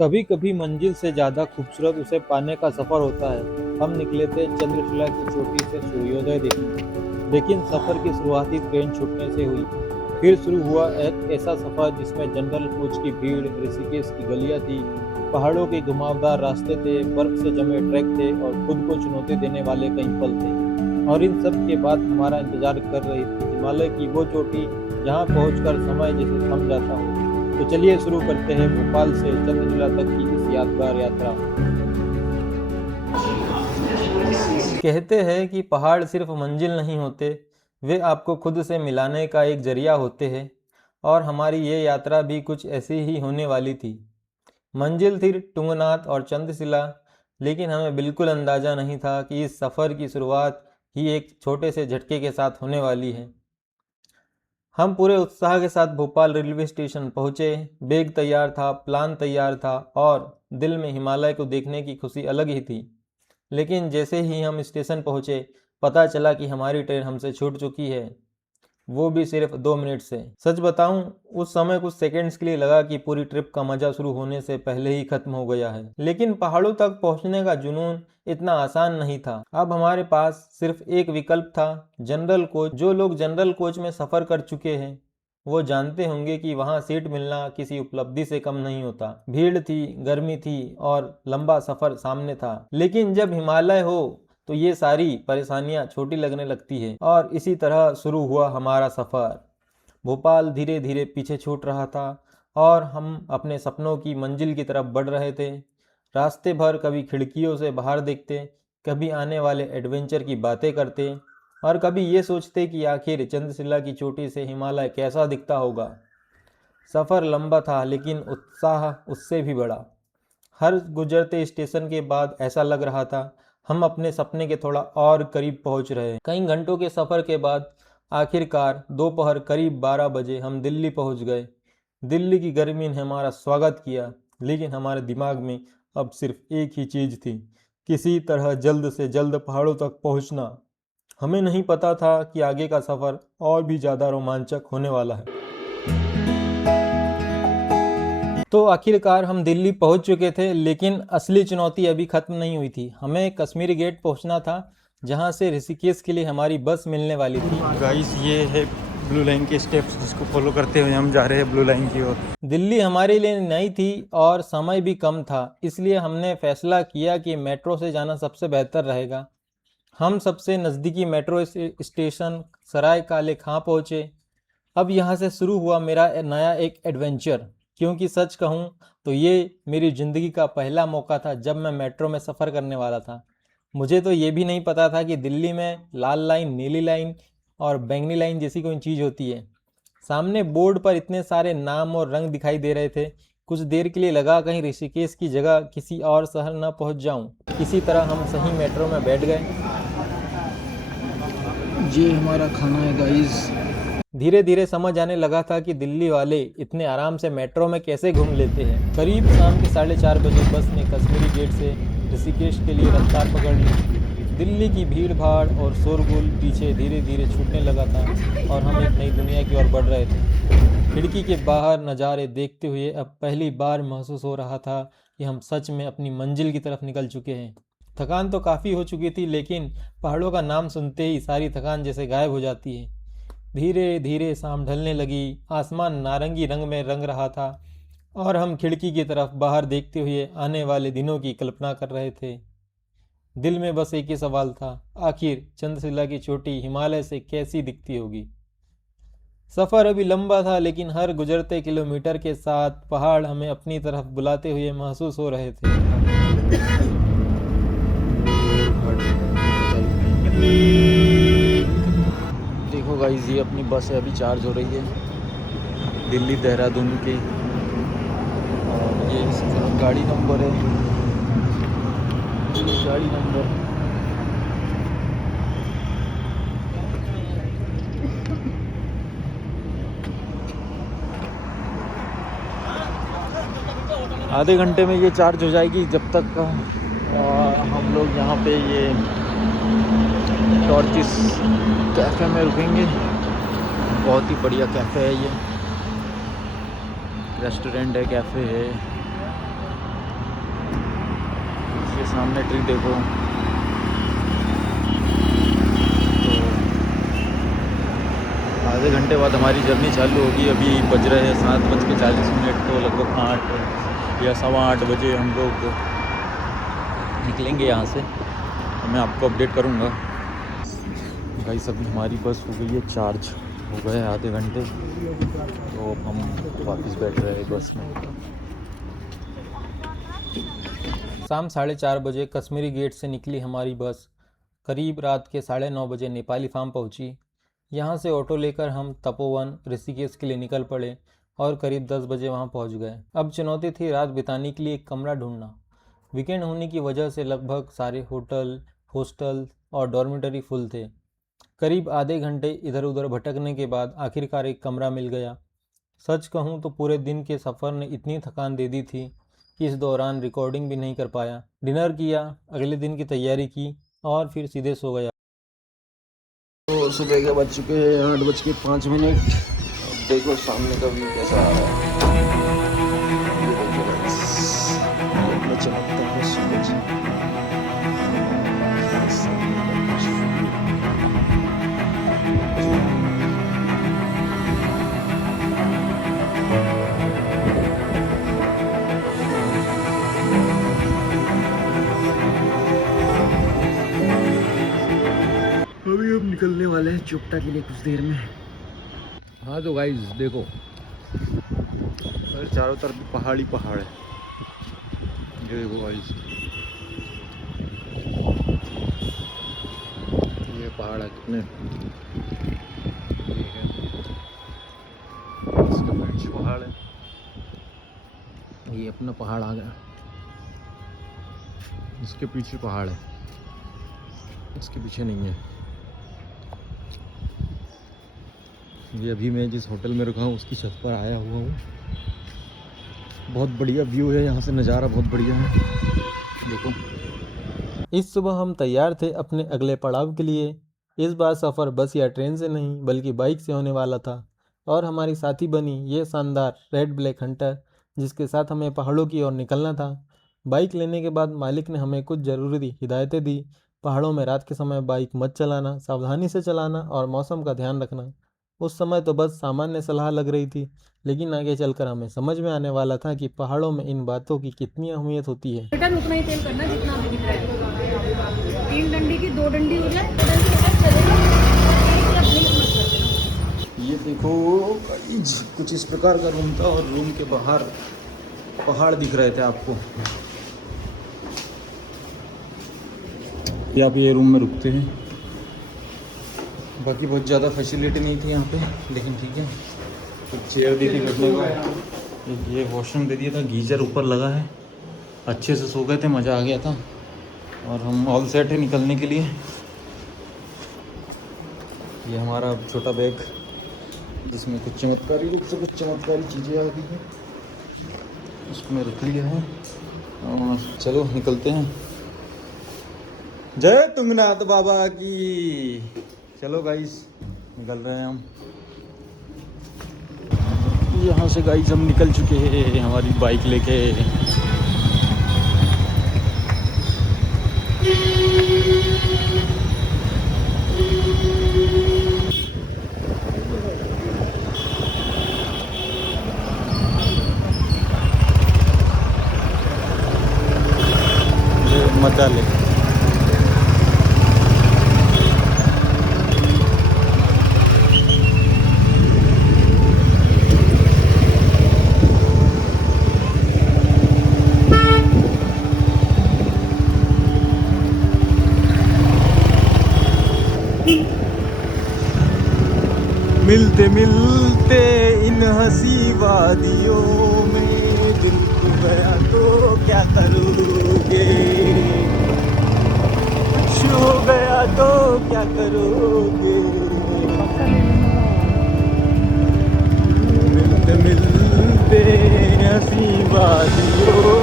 कभी कभी मंजिल से ज्यादा खूबसूरत उसे पाने का सफर होता है। हम निकले थे चंद्रशिला की चोटी से सूर्योदय देखने, लेकिन सफर की शुरुआती ट्रेन छूटने से हुई। फिर शुरू हुआ एक ऐसा सफर जिसमें जनरल कोच की भीड़, ऋषिकेश की गलियां थी, पहाड़ों के घुमावदार रास्ते थे, बर्फ से जमे ट्रैक थे और खुद को चुनौती देने वाले कई पल थे। और इन सब के बाद हमारा इंतजार कर रही थी हिमालय की वो चोटी, जहां पहुंचकर समय जैसे थम जाता हो। तो चलिए शुरू करते हैं भोपाल से चंद्रशिला तक की इस यादगार यात्रा। कहते हैं कि पहाड़ सिर्फ मंजिल नहीं होते, वे आपको खुद से मिलाने का एक जरिया होते हैं। और हमारी ये यात्रा भी कुछ ऐसी ही होने वाली थी। मंजिल थी तुंगनाथ और चंद्रशिला, लेकिन हमें बिल्कुल अंदाजा नहीं था कि इस सफ़र की शुरुआत ही एक छोटे से झटके के साथ होने वाली है। हम पूरे उत्साह के साथ भोपाल रेलवे स्टेशन पहुंचे। बैग तैयार था, प्लान तैयार था और दिल में हिमालय को देखने की खुशी अलग ही थी। लेकिन जैसे ही हम स्टेशन पहुंचे, पता चला कि हमारी ट्रेन हमसे छूट चुकी है, वो भी सिर्फ 2 मिनट से। सच बताऊं, उस समय कुछ सेकंड्स के लिए लगा कि पूरी ट्रिप का मजा शुरू होने से पहले ही खत्म हो गया है। लेकिन पहाड़ों तक पहुंचने का जुनून इतना आसान नहीं था। अब हमारे पास सिर्फ एक विकल्प था, जनरल कोच। जो लोग जनरल कोच में सफर कर चुके हैं वो जानते होंगे कि वहां सीट मिलना किसी उपलब्धि से कम नहीं होता। भीड़ थी, गर्मी थी और लंबा सफर सामने था। लेकिन जब हिमालय हो तो ये सारी परेशानियां छोटी लगने लगती है। और इसी तरह शुरू हुआ हमारा सफ़र। भोपाल धीरे धीरे पीछे छूट रहा था और हम अपने सपनों की मंजिल की तरफ बढ़ रहे थे। रास्ते भर कभी खिड़कियों से बाहर देखते, कभी आने वाले एडवेंचर की बातें करते और कभी ये सोचते कि आखिर चंद्रशिला की चोटी से हिमालय कैसा दिखता होगा। सफ़र लंबा था लेकिन उत्साह उससे भी बड़ा। हर गुजरते स्टेशन के बाद ऐसा लग रहा था हम अपने सपने के थोड़ा और करीब पहुंच रहे हैं। कई घंटों के सफ़र के बाद आखिरकार दोपहर करीब 12 बजे हम दिल्ली पहुंच गए। दिल्ली की गर्मी ने हमारा स्वागत किया, लेकिन हमारे दिमाग में अब सिर्फ एक ही चीज़ थी, किसी तरह जल्द से जल्द पहाड़ों तक पहुंचना। हमें नहीं पता था कि आगे का सफ़र और भी ज़्यादा रोमांचक होने वाला है। तो आखिरकार हम दिल्ली पहुंच चुके थे, लेकिन असली चुनौती अभी खत्म नहीं हुई थी। हमें कश्मीरी गेट पहुंचना था, जहां से ऋषिकेश के लिए हमारी बस मिलने वाली थी। गाइस, ये है ब्लू लाइन के स्टेप्स, जिसको फॉलो करते हुए हम जा रहे हैं ब्लू लाइन की ओर। दिल्ली हमारे लिए नई थी और समय भी कम था, इसलिए हमने फैसला किया कि मेट्रो से जाना सबसे बेहतर रहेगा। हम सबसे नज़दीकी मेट्रो स्टेशन सराय काले खां पहुँचे। अब यहाँ से शुरू हुआ मेरा नया एक एडवेंचर। क्योंकि सच कहूँ तो ये मेरी ज़िंदगी का पहला मौका था जब मैं मेट्रो में सफ़र करने वाला था। मुझे तो ये भी नहीं पता था कि दिल्ली में लाल लाइन, नीली लाइन और बैंगनी लाइन जैसी कोई चीज़ होती है। सामने बोर्ड पर इतने सारे नाम और रंग दिखाई दे रहे थे। कुछ देर के लिए लगा कहीं ऋषिकेश की जगह किसी और शहर न पहुंच जाऊं। किसी तरह हम सही मेट्रो में बैठ गए। ये हमारा खाना है गाइस। धीरे धीरे समझ आने लगा था कि दिल्ली वाले इतने आराम से मेट्रो में कैसे घूम लेते हैं। करीब शाम के 4:30 बजे बस ने कश्मीरी गेट से ऋषिकेश के लिए रफ्तार पकड़ ली। दिल्ली की भीड़ भाड़ और शोरगुल पीछे धीरे धीरे छूटने लगा था और हम एक नई दुनिया की ओर बढ़ रहे थे। खिड़की के बाहर नज़ारे देखते हुए अब पहली बार महसूस हो रहा था कि हम सच में अपनी मंजिल की तरफ निकल चुके हैं। थकान तो काफ़ी हो चुकी थी, लेकिन पहाड़ों का नाम सुनते ही सारी थकान जैसे गायब हो जाती है। धीरे धीरे शाम ढलने लगी, आसमान नारंगी रंग में रंग रहा था और हम खिड़की की तरफ बाहर देखते हुए आने वाले दिनों की कल्पना कर रहे थे। दिल में बस एक ही सवाल था, आखिर चंद्रशिला की चोटी हिमालय से कैसी दिखती होगी। सफ़र अभी लंबा था, लेकिन हर गुजरते किलोमीटर के साथ पहाड़ हमें अपनी तरफ बुलाते हुए महसूस हो रहे थे। देखो गाइस, ये अपनी बस है, अभी चार्ज हो रही है दिल्ली देहरादून की। और ये इसका गाड़ी नंबर है, गाड़ी नंबर। आधे घंटे में ये चार्ज हो जाएगी। जब तक हम लोग यहाँ पे ये टॉर्चिस कैफ़े में रुकेंगे। बहुत ही बढ़िया कैफ़े है, ये रेस्टोरेंट है, कैफ़े है। सामने ट्री देखो। तो आधे घंटे बाद हमारी जर्नी चालू होगी। अभी बज रहे हैं 7:40, तो लगभग 8 या 8:15 बजे हम लोग निकलेंगे यहाँ से। तो मैं आपको अपडेट करूँगा। गाइस अभी हमारी बस हो गई है चार्ज, हो गए आधे घंटे, तो अब हम वापस बैठ रहे हैं बस में। शाम 4:30 बजे कश्मीरी गेट से निकली हमारी बस करीब रात के 9:30 बजे नेपाली फार्म पहुंची। यहां से ऑटो लेकर हम तपोवन ऋषिकेश के लिए निकल पड़े और करीब 10 बजे वहां पहुंच गए। अब चुनौती थी रात बिताने के लिए एक कमरा ढूंढना। वीकेंड होने की वजह से लगभग सारे होटल, हॉस्टल और डॉर्मेटरी फुल थे। करीब आधे घंटे इधर उधर भटकने के बाद आखिरकार एक कमरा मिल गया। सच कहूँ तो पूरे दिन के सफ़र ने इतनी थकान दे दी थी कि इस दौरान रिकॉर्डिंग भी नहीं कर पाया। डिनर किया, अगले दिन की तैयारी की और फिर सीधे सो गया। तो सुबह के बज चुके हैं 8:05। अब देखो सामने का व्यू कैसा आ रहा है। ये देखो guys, ये अपना चमकता है सूरज। अभी हम निकलने वाले हैं चुपटा के लिए कुछ देर में। हाँ तो गाइस देखो, और चारों तरफ पहाड़ ही पहाड़ है। ये देखो गाइस, ये पहाड़ है कितने, ये है इसका पीछे पहाड़ है। ये अपना पहाड़ आ गया, इसके पीछे पहाड़ है, इसके पीछे नहीं है। ये अभी मैं जिस होटल में रुका हूँ उसकी छत पर आया हुआ हूँ। बहुत बढ़िया व्यू है यहाँ से, नज़ारा बहुत बढ़िया है। देखो इस सुबह हम तैयार थे अपने अगले पड़ाव के लिए। इस बार सफ़र बस या ट्रेन से नहीं बल्कि बाइक से होने वाला था और हमारी साथी बनी ये शानदार रेड ब्लैक हंटर, जिसके साथ हमें पहाड़ों की ओर निकलना था। बाइक लेने के बाद मालिक ने हमें कुछ ज़रूरी हिदायतें दी। पहाड़ों में रात के समय बाइक मत चलाना, सावधानी से चलाना और मौसम का ध्यान रखना। उस समय तो बस सामान्य सलाह लग रही थी, लेकिन आगे चलकर हमें समझ में आने वाला था कि पहाड़ों में इन बातों की कितनी अहमियत होती है। बेटा उतना ही तेल करना जितना अभी दिख रहा है। 3 डंडी की 2 डंडी हो जाए, ये देखो गाइस, कुछ इस प्रकार का रूम था और रूम के बाहर पहाड़ दिख रहे थे आपको। आप ये रूम में रुकते हैं। बाकी बहुत ज़्यादा फैसिलिटी नहीं थी यहाँ पे, लेकिन ठीक है। तो चेयर दी थी बैठने को, ये वॉशरूम दे दिया था, गीजर ऊपर लगा है। अच्छे से सो गए थे, मज़ा आ गया था और हम ऑल सेट है निकलने के लिए। ये हमारा छोटा बैग जिसमें कुछ चमत्कारी रूप से कुछ चमत्कारी चीज़ें आ गई हैं, उसको मैं रख लिया है और चलो निकलते हैं। जय तुंगनाथ बाबा की। चलो गाइस निकल रहे हैं हम यहाँ से। गाइस हम निकल चुके हैं हमारी बाइक लेके। मजा ले मिलते मिलते इन हंसी वादियों में दिल को गया तो क्या करोगे, कुछ हो गया तो क्या करोगे। मिलते मिलते हंसी वादियों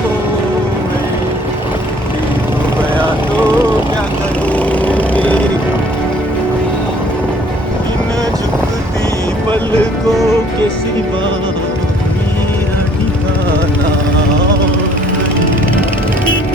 में दिल को गया तो क्या करोगे। पलकों के सिवा मेरा ठिकाना नहीं।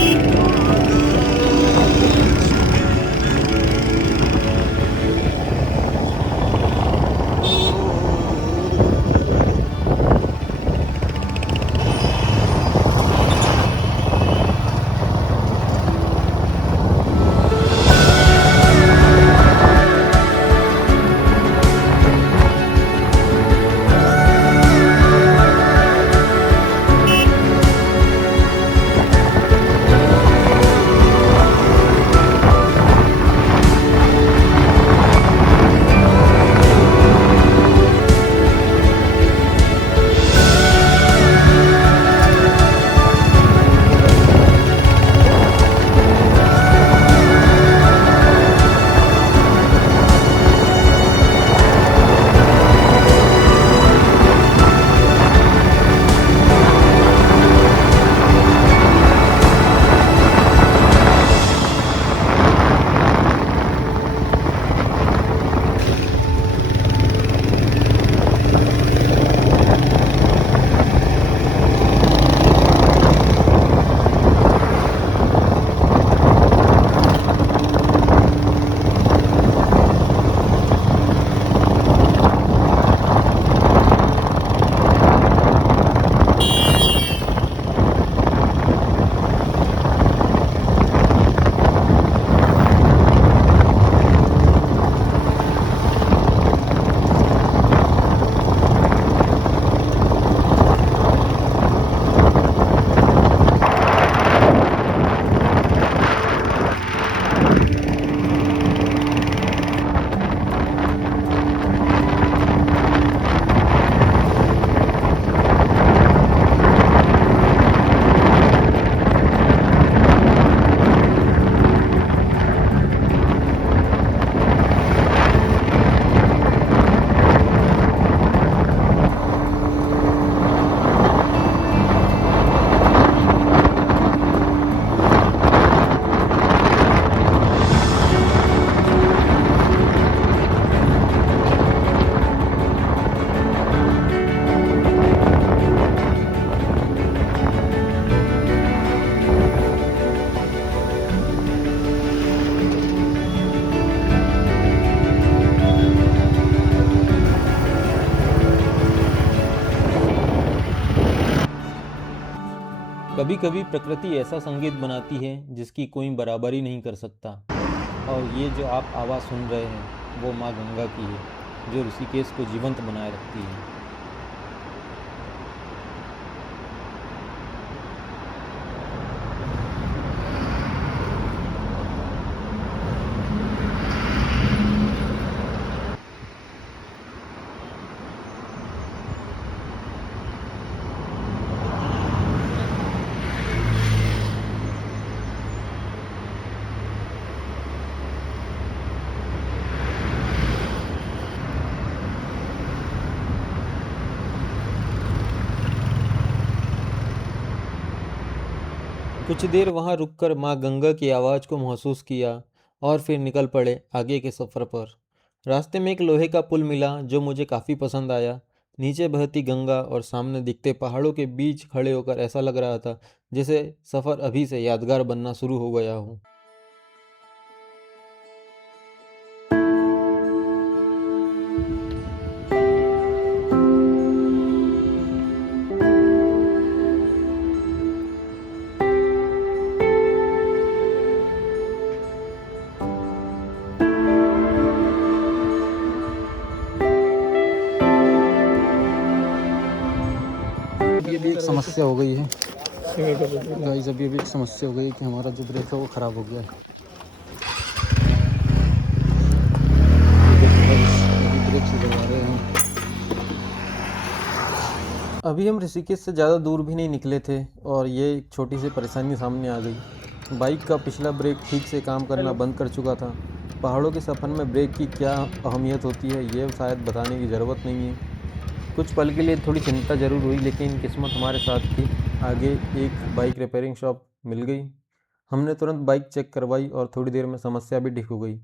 कभी कभी प्रकृति ऐसा संगीत बनाती है जिसकी कोई बराबरी नहीं कर सकता। और ये जो आप आवाज़ सुन रहे हैं वो माँ गंगा की है, जो ऋषिकेश को जीवंत बनाए रखती है। कुछ देर वहाँ रुककर माँ गंगा की आवाज़ को महसूस किया और फिर निकल पड़े आगे के सफ़र पर। रास्ते में एक लोहे का पुल मिला जो मुझे काफ़ी पसंद आया। नीचे बहती गंगा और सामने दिखते पहाड़ों के बीच खड़े होकर ऐसा लग रहा था जैसे सफ़र अभी से यादगार बनना शुरू हो गया हो। ये भी एक समस्या हो गई है गाइस, अभी एक समस्या हो गई कि हमारा जो ब्रेक है वो ख़राब हो गया है। अभी ब्रेक से दबा रहे हैं। अभी हम ऋषिकेश से ज़्यादा दूर भी नहीं निकले थे और ये एक छोटी सी परेशानी सामने आ गई। बाइक का पिछला ब्रेक ठीक से काम करना बंद कर चुका था। पहाड़ों के सफ़र में ब्रेक की क्या अहमियत होती है ये शायद बताने की ज़रूरत नहीं है। कुछ पल के लिए थोड़ी चिंता ज़रूर हुई, लेकिन किस्मत हमारे साथ थी। आगे एक बाइक रिपेयरिंग शॉप मिल गई। हमने तुरंत बाइक चेक करवाई और थोड़ी देर में समस्या भी ठीक हो गई।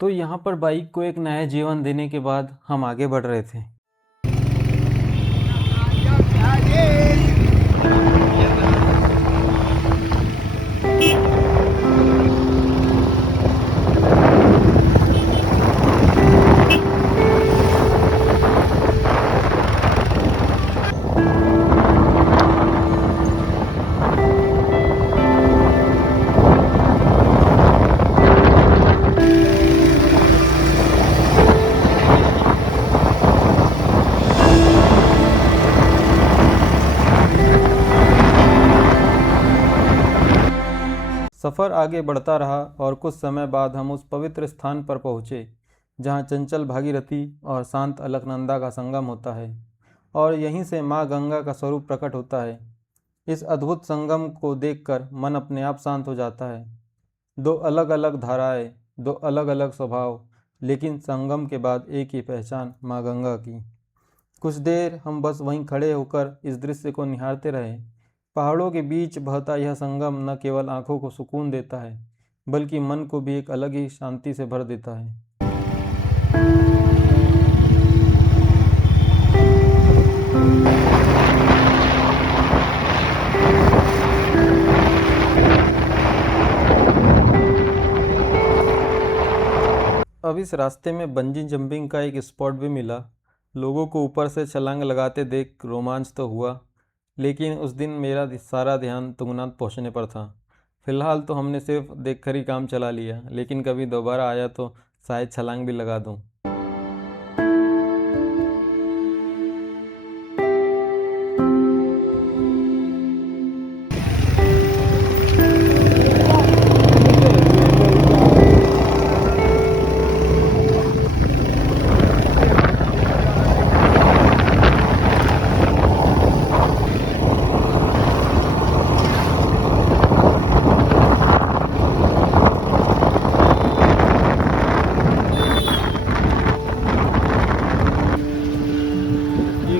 तो यहाँ पर बाइक को एक नया जीवन देने के बाद हम आगे बढ़ रहे थे। सफ़र आगे बढ़ता रहा और कुछ समय बाद हम उस पवित्र स्थान पर पहुँचे जहाँ चंचल भागीरथी और शांत अलकनंदा का संगम होता है और यहीं से माँ गंगा का स्वरूप प्रकट होता है। इस अद्भुत संगम को देखकर मन अपने आप शांत हो जाता है। दो अलग अलग धाराएं, दो अलग अलग स्वभाव, लेकिन संगम के बाद एक ही पहचान, माँ गंगा की। कुछ देर हम बस वहीं खड़े होकर इस दृश्य को निहारते रहे। पहाड़ों के बीच बहता यह संगम न केवल आंखों को सुकून देता है बल्कि मन को भी एक अलग ही शांति से भर देता है। अब इस रास्ते में बंजी जंपिंग का एक स्पॉट भी मिला। लोगों को ऊपर से छलांग लगाते देख रोमांच तो हुआ, लेकिन उस दिन मेरा सारा ध्यान तुंगनाथ पहुंचने पर था। फ़िलहाल तो हमने सिर्फ देखकर ही काम चला लिया, लेकिन कभी दोबारा आया तो शायद छलांग भी लगा दूं।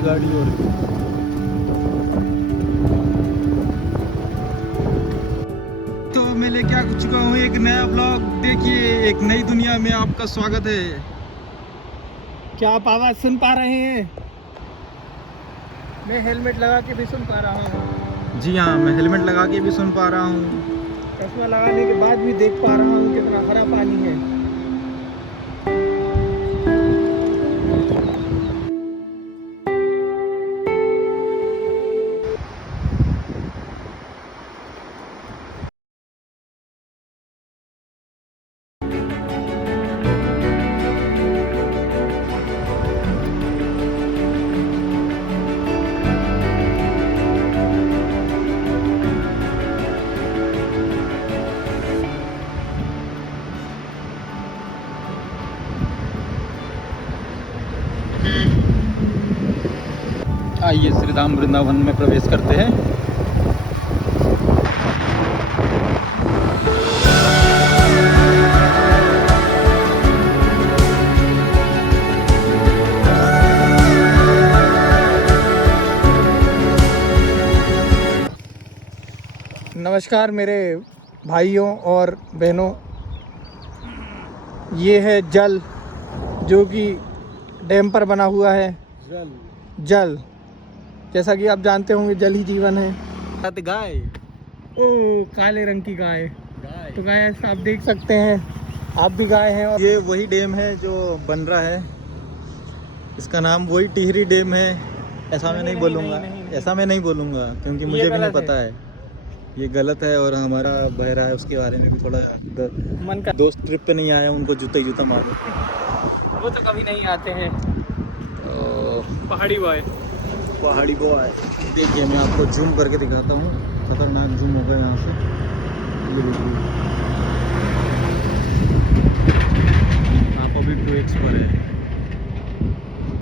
गाड़ी और तो मैं लेके आ चुका हूँ एक नया ब्लॉग। देखिए, एक नई दुनिया में आपका स्वागत है। क्या आप आवाज़ सुन पा रहे हैं? मैं हेलमेट लगा के भी सुन पा रहा हूँ। जी हाँ, मैं हेलमेट लगा के भी सुन पा रहा हूँ। चश्मा लगाने के बाद भी देख पा रहा हूँ कितना हरा पानी है। आइए श्री राम वृंदावन में प्रवेश करते हैं। नमस्कार मेरे भाइयों और बहनों, ये है जल जो कि डैम पर बना हुआ है। जल जैसा कि आप जानते होंगे, जल ही जीवन है। गाय, ओ काले रंग की गाय। तो गाय आप देख सकते हैं, आप भी गाय हैं। और ये वही डैम है जो बन रहा है। इसका नाम वही टिहरी डैम है। ऐसा मैं नहीं बोलूँगा, ऐसा मैं नहीं बोलूँगा क्योंकि मुझे भी नहीं पता है। ये गलत है और हमारा बह रहा है, उसके बारे में भी थोड़ा मन का दोस्त ट्रिप पे नहीं आया, उनको जूता ही जूता मारो। वो तो कभी नहीं आते हैं। तो पहाड़ी बॉय, पहाड़ी बॉय, देखिए मैं आपको जूम करके दिखाता हूँ। खतरनाक जूम होगा यहाँ से। ये देखिए, आप अभी 2x पर है।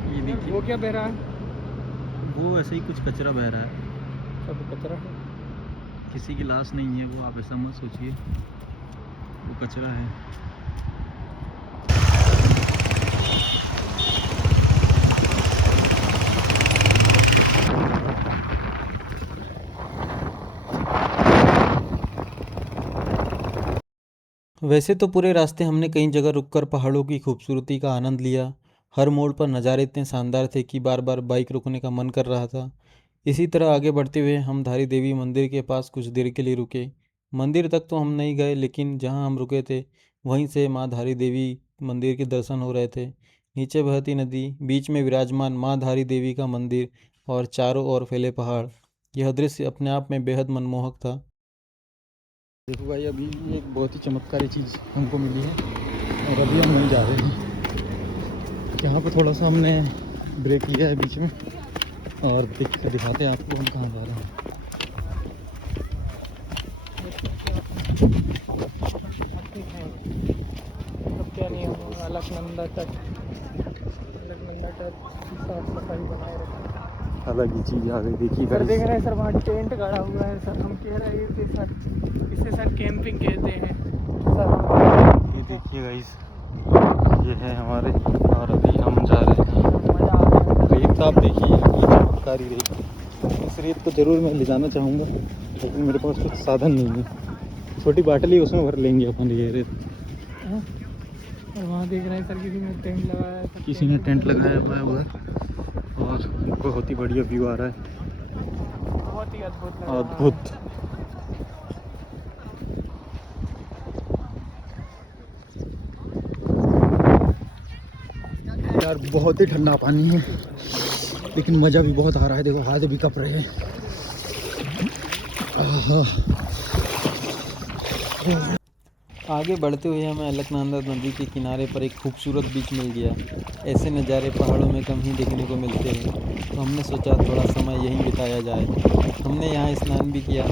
ये देखिए, वो क्या बह रहा है? वो ऐसे ही कुछ कचरा बह रहा है। सब कचरा है। किसी की लाश नहीं है वो, आप ऐसा मत सोचिए, वो कचरा है। वैसे तो पूरे रास्ते हमने कई जगह रुककर पहाड़ों की खूबसूरती का आनंद लिया। हर मोड़ पर नज़ारे इतने शानदार थे कि बार बार बाइक रुकने का मन कर रहा था। इसी तरह आगे बढ़ते हुए हम धारी देवी मंदिर के पास कुछ देर के लिए रुके। मंदिर तक तो हम नहीं गए, लेकिन जहां हम रुके थे वहीं से माँ धारी देवी मंदिर के दर्शन हो रहे थे। नीचे बहती नदी, बीच में विराजमान माँ धारी देवी का मंदिर और चारों ओर फैले पहाड़, यह दृश्य अपने आप में बेहद मनमोहक था। देखो भाई, अभी एक बहुत ही चमत्कारी चीज़ हमको मिली है और अभी हम नहीं जा रहे हैं। यहाँ पर थोड़ा सा हमने ब्रेक लिया है बीच में और दिखाते हैं आपको हम कहाँ जा रहे हैं। क्या नहीं होगा, अलकनंदा तट साफ सफाई बनाए रखें। अलग ही चीज़ आ गई, देखिए सर देख गाइस। रहे हैं सर, वहाँ टेंट गड़ा हुआ है सर। हम कह रहे हैं कि सर इसे सर कैंपिंग कहते हैं सर। ये देखिए गाइस, ये है हमारे, और अभी हम जा रहे हैं। मज़ा आ रहा है। रेत आप देखिए, ये चमत्कारी रेत। इस रेत को ज़रूर मैं ले जाना चाहूँगा, लेकिन मेरे पास कुछ साधन नहीं है। छोटी बाटली उसमें भर लेंगे अपन ये रेत। और वहाँ देख रहे हैं सर, किसी ने टेंट लगाया है सर। किसी ने टेंट लगाया हुआ है उधर और बहुत ही बढ़िया व्यू आ रहा है, बहुत ही अद्भुत लग रहा है। अद्भुत। यार बहुत ही ठंडा पानी है, लेकिन मज़ा भी बहुत आ रहा है। देखो हाथ भी कप रहे हैं। आहा। आगे बढ़ते हुए हमें अलकनंदा नदी के किनारे पर एक खूबसूरत बीच मिल गया। ऐसे नज़ारे पहाड़ों में कम ही देखने को मिलते हैं, तो हमने सोचा थोड़ा समय यहीं बिताया जाए। हमने यहाँ स्नान भी किया।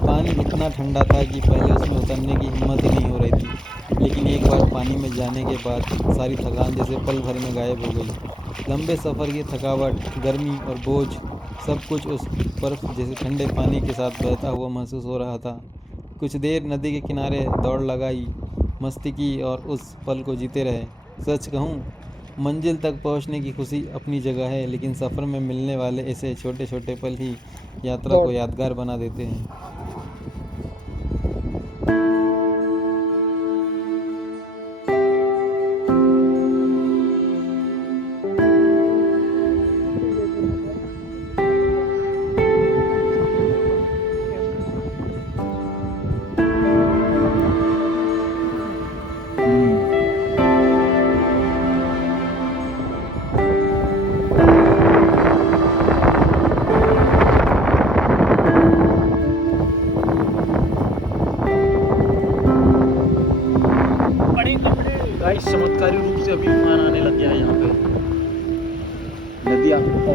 पानी इतना ठंडा था कि पहले उसमें उतरने की हिम्मत ही नहीं हो रही थी, लेकिन एक बार पानी में जाने के बाद सारी थकान जैसे पल भर में गायब हो गई। लंबे सफ़र की थकावट, गर्मी और बोझ, सब कुछ उस बर्फ़ जैसे ठंडे पानी के साथ बहता हुआ महसूस हो रहा था। कुछ देर नदी के किनारे दौड़ लगाई, मस्ती की और उस पल को जीते रहे। सच कहूँ, मंजिल तक पहुँचने की खुशी अपनी जगह है, लेकिन सफ़र में मिलने वाले ऐसे छोटे छोटे पल ही यात्रा को यादगार बना देते हैं।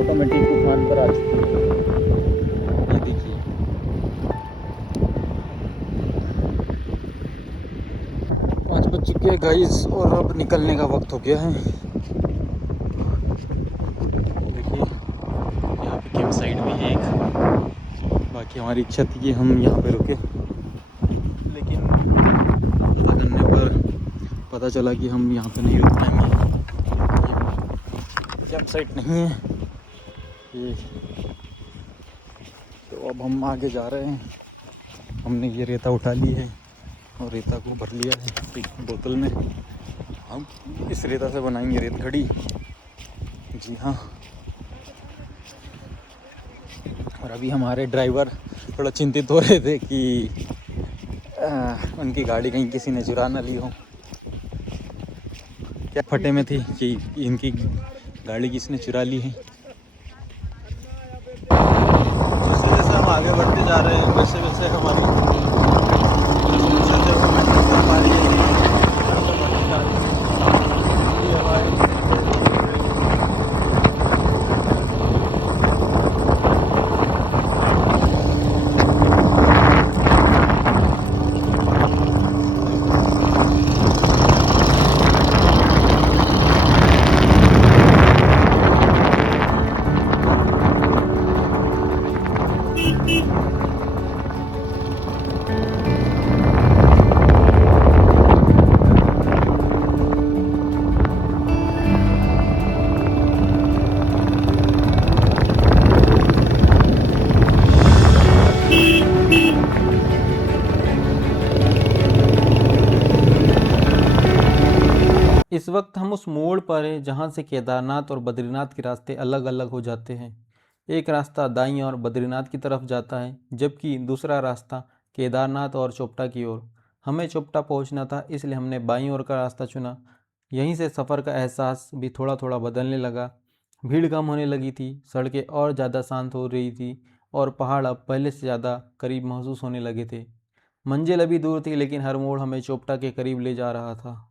ऑटोमेटिक तूफान पर आ चुकी है। ये देखिए, 5 बज चुके हैं गाइस और अब निकलने का वक्त हो गया है। देखिए यहाँ पे कैंप साइट भी है एक। बाकी हमारी इच्छा थी कि हम यहाँ पे रुके, लेकिन पता करने पर पता चला कि हम यहाँ पे नहीं रुक पाएंगे। कैंप साइट नहीं है ये। तो अब हम आगे जा रहे हैं। हमने ये रेता उठा ली है और रेता को भर लिया है एक बोतल में। हम इस रेता से बनाएंगे रेत घड़ी। जी हाँ। और अभी हमारे ड्राइवर थोड़ा चिंतित हो रहे थे कि उनकी गाड़ी कहीं किसी ने चुरा ना ली हो। क्या फटे में थी कि इनकी गाड़ी किसने चुरा ली है। जैसे जैसे हम आगे बढ़ते जा रहे हैं वैसे वैसे हमारी समस्या से वो नहीं कर पा रही है। इस वक्त हम उस मोड़ पर हैं जहाँ से केदारनाथ और बद्रीनाथ के रास्ते अलग अलग हो जाते हैं। एक रास्ता दाईं ओर बद्रीनाथ की तरफ जाता है, जबकि दूसरा रास्ता केदारनाथ और चोपटा की ओर। हमें चोपटा पहुँचना था, इसलिए हमने बाईं ओर का रास्ता चुना। यहीं से सफ़र का एहसास भी थोड़ा थोड़ा बदलने लगा। भीड़ कम होने लगी थी, सड़कें और ज़्यादा शांत हो रही थी और पहाड़ अब पहले से ज़्यादा करीब महसूस होने लगे थे। मंजिल अभी दूर थी, लेकिन हर मोड़ हमें चोपटा के करीब ले जा रहा था।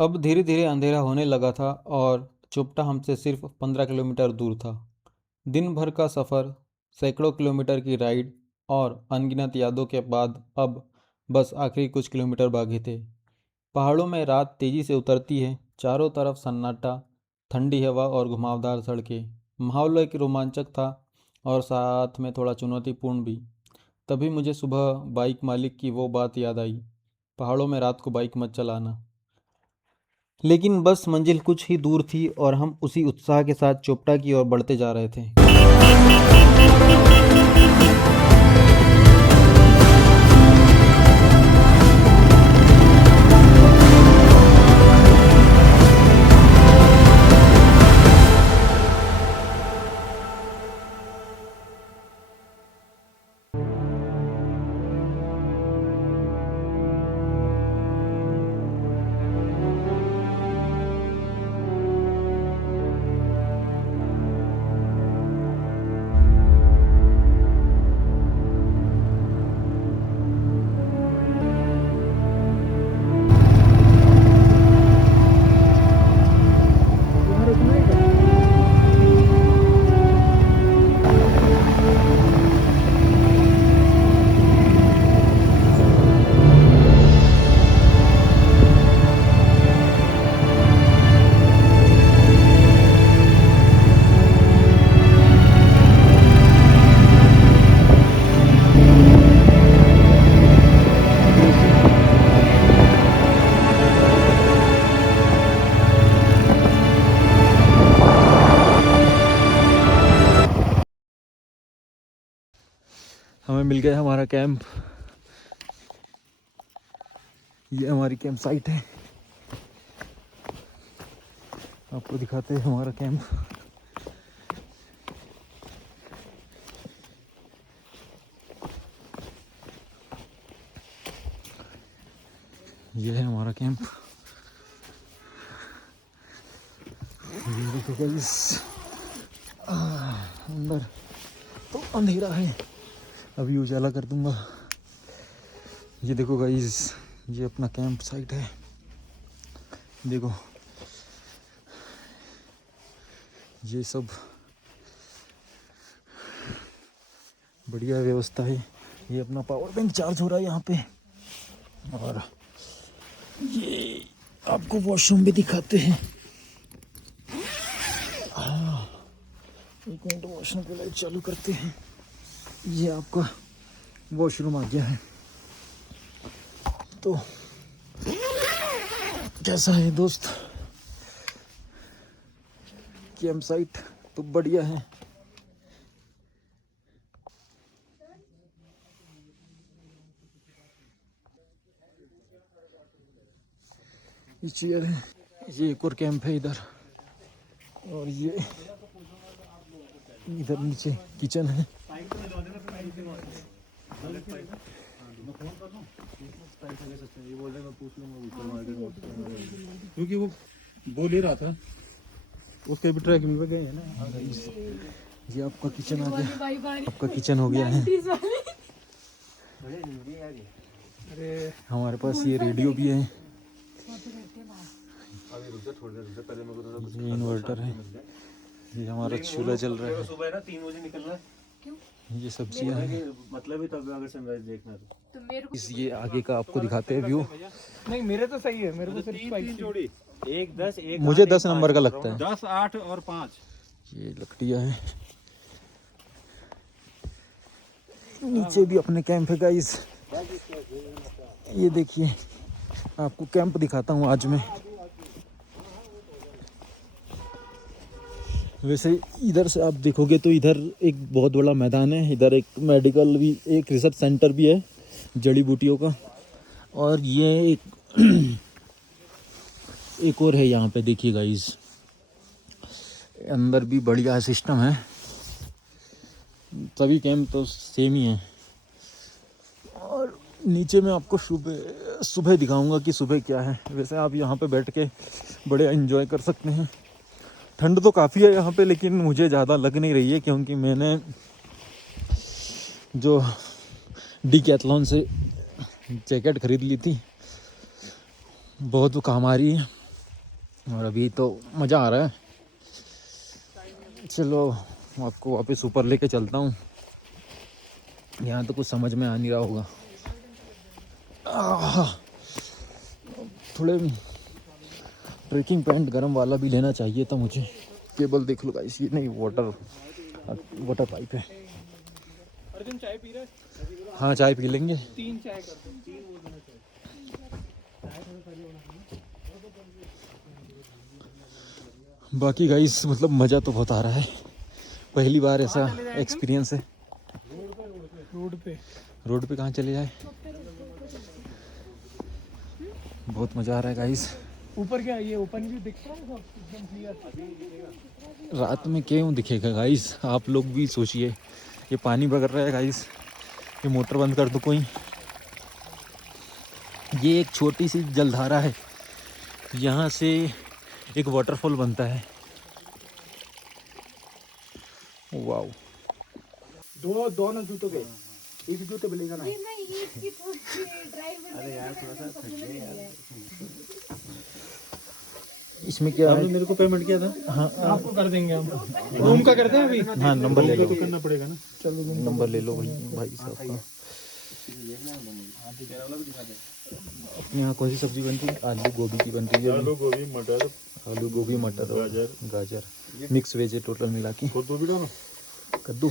अब धीरे धीरे अंधेरा होने लगा था और चोपटा हमसे सिर्फ 15 किलोमीटर दूर था। दिन भर का सफ़र सैकड़ों किलोमीटर की राइड और अनगिनत यादों के बाद अब बस आखिरी कुछ किलोमीटर बाकी थे। पहाड़ों में रात तेज़ी से उतरती है, चारों तरफ सन्नाटा, ठंडी हवा और घुमावदार सड़कें। माहौल एक रोमांचक था और साथ में थोड़ा चुनौतीपूर्ण भी। तभी मुझे सुबह बाइक मालिक की वो बात याद आई, पहाड़ों में रात को बाइक मत चलाना। लेकिन बस मंजिल कुछ ही दूर थी और हम उसी उत्साह के साथ चोपटा की ओर बढ़ते जा रहे थे। हमें मिल गया हमारा कैंप। ये हमारी कैंप साइट है, आपको दिखाते हैं हमारा कैंप। ये है हमारा कैंप। ये देखो गाइस, अंदर तो अंधेरा है, अभी उजाला कर दूंगा। ये देखो गाइस, ये अपना कैंप साइट है। देखो ये सब बढ़िया व्यवस्था है। ये अपना पावर बैंक चार्ज हो रहा है यहाँ पे। और ये आपको वॉशरूम भी दिखाते हैं। एक मिनट, वॉशरूम की लाइट चालू करते हैं। ये आपका वॉशरूम आ गया है। तो कैसा है दोस्त कैंप साइट? तो बढ़िया है। ये चेयर है, ये एक और कैंप है इधर। और ये इधर नीचे किचन है। क्योंकि वो बोल ही रहा था, उसके भी ट्रैकिंग पे गए हैं ना। ये आपका किचन आ गया, आपका किचन हो गया है। अरे हमारे पास ये रेडियो भी है, ये इन्वर्टर है, ये हमारा चूल्हा चल रहा है। सुबह ना 3 बजे निकलना। ये सब्जियां हैं। मतलब ही तब अगर सनराइज देखना तो इस ये आगे का आपको दिखाते हैं व्यू। नहीं, मेरे तो सही है, मेरे को सिर्फ 3 जोड़ी, 1 10 1 मुझे 10 नंबर का लगता है। 10 8 और 5। ये लकड़ियाँ हैं। नीचे भी अपने कैंप है गाइस। ये देखिए, आपको कैंप दिखाता हूँ आज मैं। वैसे इधर से आप देखोगे तो इधर एक बहुत बड़ा मैदान है। इधर एक मेडिकल भी, एक रिसर्च सेंटर भी है जड़ी बूटियों का। और ये एक और है यहाँ पे, देखिए गाइस, अंदर भी बढ़िया सिस्टम है। सभी कैंप तो सेम ही है। और नीचे में आपको सुबह दिखाऊंगा कि सुबह क्या है। वैसे आप यहाँ पे बैठ के बड़े एंजॉय कर सकते हैं। ठंड तो काफ़ी है यहाँ पे, लेकिन मुझे ज़्यादा लग नहीं रही है क्योंकि मैंने जो डिकैथलॉन से जैकेट ख़रीद ली थी, बहुत काम आ रही है। और अभी तो मज़ा आ रहा है। चलो आपको वापस ऊपर लेके चलता हूँ। यहाँ तो कुछ समझ में आ नहीं रहा होगा। थोड़े ट्रेकिंग पैंट गरम वाला भी लेना चाहिए था मुझे। केबल देख लो गाइस, ये नहीं वाटर पाइप है। अर्जुन चाय पी रहे? हाँ चाय पी लेंगे। 3 चाय कर दो। बाकी गाइस मतलब मज़ा तो बहुत आ रहा है, पहली बार ऐसा एक्सपीरियंस है। रोड पे कहाँ चले जाए, बहुत मज़ा आ रहा है गाइस। ऊपर क्या ये ओपन व्यू दिख रहा है सब एकदम क्लियर। रात में क्यों दिखेगा गाइस, आप लोग भी सोचिए। ये पानी बग रहा है गाइस, ये मोटर बंद कर दो कोई। ये एक छोटी सी जलधारा है, यहाँ से एक वाटरफॉल बनता है। वाओ, दोनों जूतों के एक जूते मिलेगा ना। इसमें क्या है? मेरे को पेमेंट किया था। हाँ आपको कर देंगे हम। रूम का करते हैं अभी। हाँ नंबर ले लो, तो करना पड़ेगा ना। चलो नंबर ले लो भाई साहब का। अपने यहाँ कौन सी सब्जी बनती है? आलू गोभी की बनती है। आलू गोभी मटर, आलू गोभी मटर और गाजर मिक्स वेज है टोटल मिला के। कद्दू भी डालो। कद्दू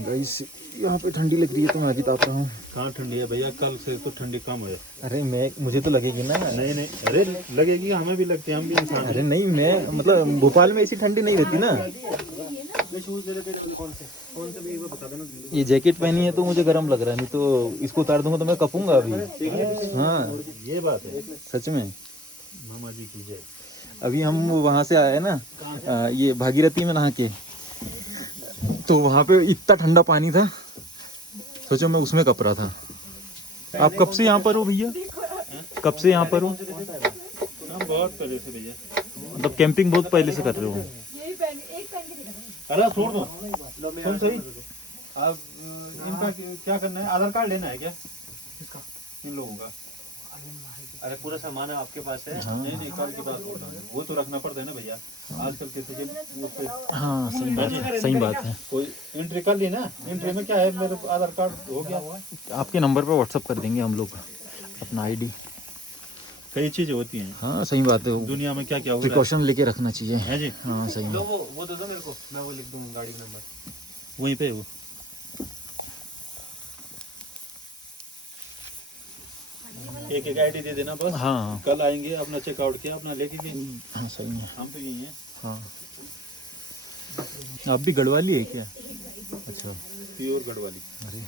गाइस यहाँ पे ठंडी लग रही है तो मैं अभी ताप रहा हूँ। कहाँ ठंडी है भैया, कल से तो ठंडी कम है। अरे मुझे तो लगेगी ना। नहीं नहीं, अरे लगेगी, हमें भी लगती है, हम भी इंसान हैं। अरे नहीं, मैं मतलब भोपाल में ऐसी ठंडी नहीं रहती ना। ये जैकेट पहनी है तो मुझे गर्म लग रहा है, नहीं तो इसको उतार दूंगा तो मैं कपूंगा अभी। हाँ ये बात है। सच में। मामा जी की जय। अभी हम वहाँ से आए ना, ये भागीरथी में नहा के, तो वहाँ पे इतना ठंडा पानी था, सोचो मैं उसमें कप रहा था। आप कब से यहाँ पर हो भैया? कब से यहाँ पर हो? हम बहुत पहले से भैया, मतलब कैंपिंग बहुत पहले से कर रहे हो? अरे छोड़ दो, सुन सही। अब इनका क्या करना है? आधार कार्ड लेना है क्या इन लोगों का? अरे पूरा सामान आपके पास है? हाँ। नहीं कल की बात बोल रहा हूँ, वो तो रखना पड़ता है ना भैया, आजकल किसी के हाँ सही बात है, सही बात है। कोई एंट्री कर ली ना, एंट्री में क्या है, मेरे आधार कार्ड हो गया हुआ है। आपके नंबर पे व्हाट्सअप कर देंगे हम लोग अपना आईडी। कई चीजें होती हैं हाँ सही बात है, दुनिया में, क्या क्या हो रहा प्रिकॉशन लेके रखना चाहिए। है जी। हाँ सही है। वो दे दो मेरे को, मैं वो लिख दूंगा गाड़ी का नंबर वहीं पे। वो एक एक आईडी दे देना बस। हाँ कल आएंगे, अपना चेकआउट किया, अपना लेके गए। हाँ सही है। हम तो यही हैं। हाँ आप भी गढ़वाली है क्या? अच्छा, प्योर गढ़वाली। अरे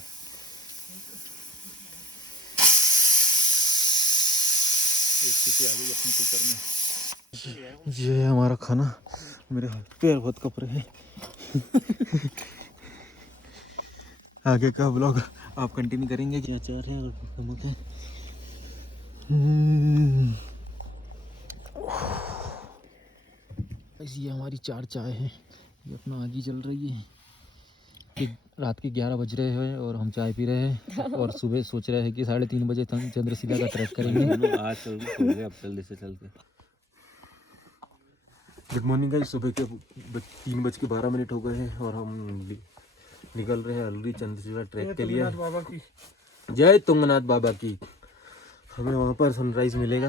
एक सीटी आ गई अपने कुकर में। ये है हमारा खाना। मेरे पैर बहुत कप रहे हैं। आगे का ब्लॉग आप कंटिन्यू करेंगे। क्या अचार है और नमक है। ये हमारी 4 चाय है, ये अपना आगे चल रही है। कि रात के 11 बज रहे हैं और हम चाय पी रहे हैं और सुबह सोच रहे हैं कि 3:30 बजे चंद्रशिला का ट्रैक करेंगे। आज चल अब जल्दी से चल के। गुड मॉर्निंग गाइस, सुबह के 3:12 हो गए हैं और हम निकल रहे हैं अलरी चंद्रशिला ट्रैक के लिए। जय तुंगनाथ बाबा की। हमें वहाँ पर सनराइज मिलेगा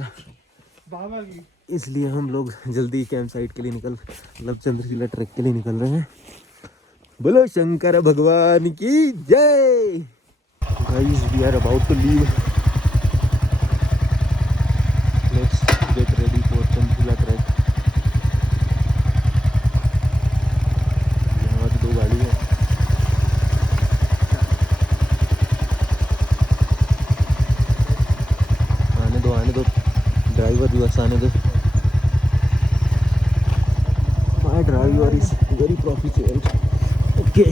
बाबा की, इसलिए हम लोग जल्दी कैंप साइट के लिए मतलब चंद्रशिला ट्रैक के लिए निकल रहे हैं। बोलो शंकर भगवान की जय। Guys we are about to leave, let's get ready for Chandrashila track. यहाँ 2 गाड़ी है। आने दो ड्राइवर भी बस आने दो। My driver is very proficient. Okay,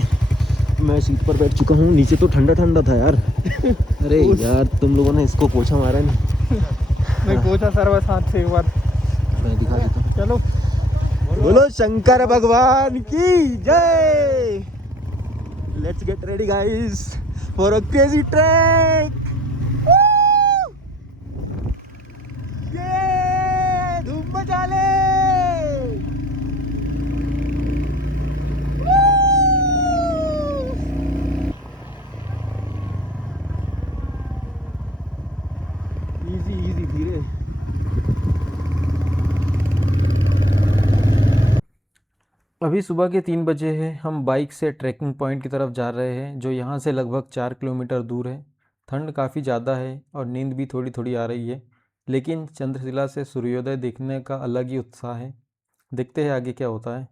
मैं सीट पर बैठ चुका हूँ। नीचे तो ठंडा ठंडा था यार। अरे यार तुम लोगों ने इसको पोछा मारा नहीं। मैं पोछा सर्वस हाथ से एक बार। मैं दिखा देता हूँ। चलो बोलो शंकर भगवान की जय। Let's get ready guys for a crazy track. ये इजी इजी धीरे। अभी सुबह के 3 बजे हैं। हम बाइक से ट्रैकिंग पॉइंट की तरफ जा रहे हैं जो यहाँ से लगभग 4 किलोमीटर दूर है। ठंड काफ़ी ज़्यादा है और नींद भी थोड़ी थोड़ी आ रही है, लेकिन चंद्रशिला से सूर्योदय देखने का अलग ही उत्साह है। देखते हैं आगे क्या होता है।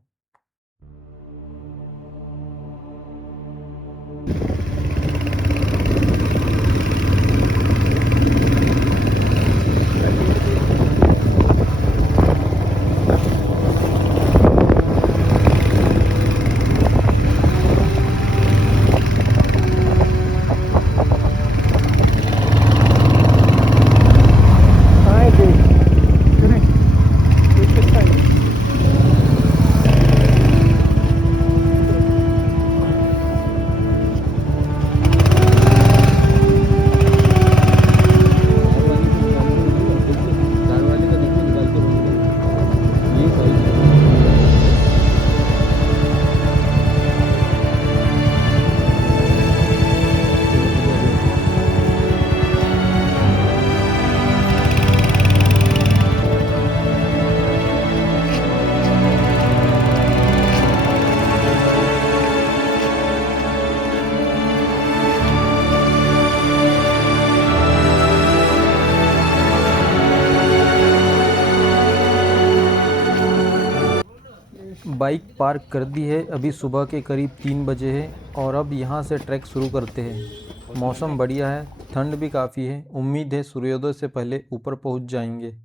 बाइक पार्क कर दी है। अभी सुबह के करीब 3 बजे है और अब यहाँ से ट्रैक शुरू करते हैं। मौसम बढ़िया है, ठंड भी काफ़ी है। उम्मीद है सूर्योदय से पहले ऊपर पहुँच जाएंगे।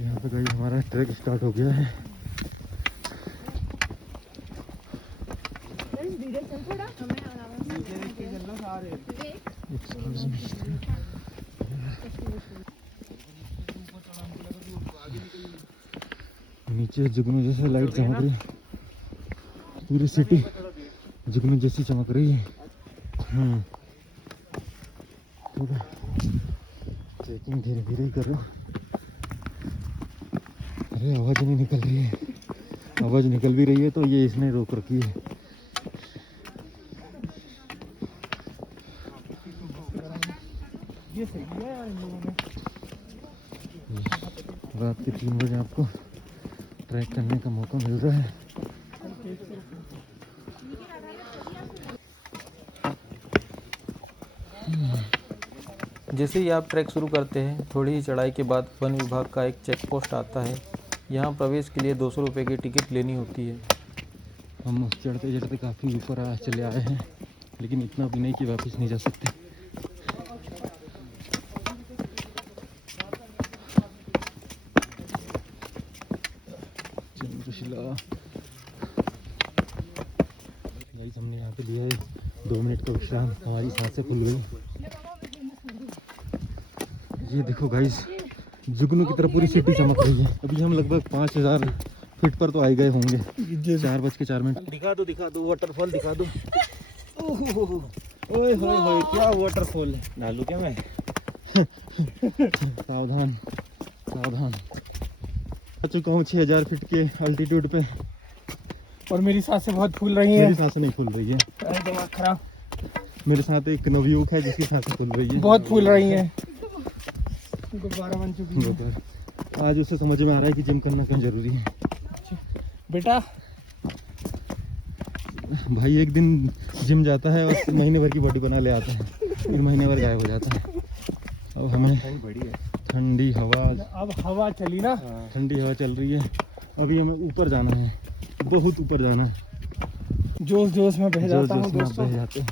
यहाँ पे गाइस हमारा ट्रैक स्टार्ट हो गया है। नीचे जुगनू जैसे लाइट चमक रही है, पूरी सिटी जुगनू जैसी चमक रही है। ठीक है, ट्रैकिंग धीरे धीरे ही कर रहा हूँ। अरे आवाज़ नहीं निकल रही है, आवाज़ निकल भी रही है तो ये इसने रोक रखी है। ये सही है यार इन लोगों ने। रात के 3 बजे आपको ट्रैक करने का मौका मिल रहा है। जैसे ही आप ट्रैक शुरू करते हैं, थोड़ी ही चढ़ाई के बाद वन विभाग का एक चेक पोस्ट आता है। यहाँ प्रवेश के लिए 200 रुपये की टिकट लेनी होती है। हम चढ़ते चढ़ते काफ़ी ऊपर चले आए हैं, लेकिन इतना भी नहीं कि वापस नहीं जा सकते। चंद्रशिला गाइस, हमने यहाँ पे लिया है 2 मिनट का विश्राम। हमारी सांसें खुल गई। ये देखो गाइस, जुगनू की तरफ पूरी सिटी चमक रही है। अभी हम लगभग 5000 फीट पर तो आ गए होंगे। 4:04 दिखा दो वाटरफॉल दिखा दो। ओए होए होए, क्या वाटरफॉल है। डालू क्या मैं? सावधान सावधान। आ चुका हूँ 6000 फीट के अल्टीट्यूड पे और मेरी सांसें बहुत फूल रही हैं। मेरी सांसें नहीं फूल रही है। अरे दिमाग खराब। मेरे साथ एक नवयुवक है जिसकी सांसें फूल रही है। बहुत फूल रही हैं। गुब्बारा बन चुकी है। आज उसे समझ में आ रहा है कि जिम करना क्यों जरूरी है। बेटा भाई एक दिन जिम जाता है और महीने भर की बॉडी बना ले आता है, फिर महीने भर गायब हो जाता है। अब हमें ठंडी हवा, अब हवा चली ना, ठंडी हवा चल रही है। अभी हमें ऊपर जाना है, बहुत ऊपर जाना है। जोश जोश में बह जाता हूँ जोश-जोश में दोस्तों। बह जाते हैं।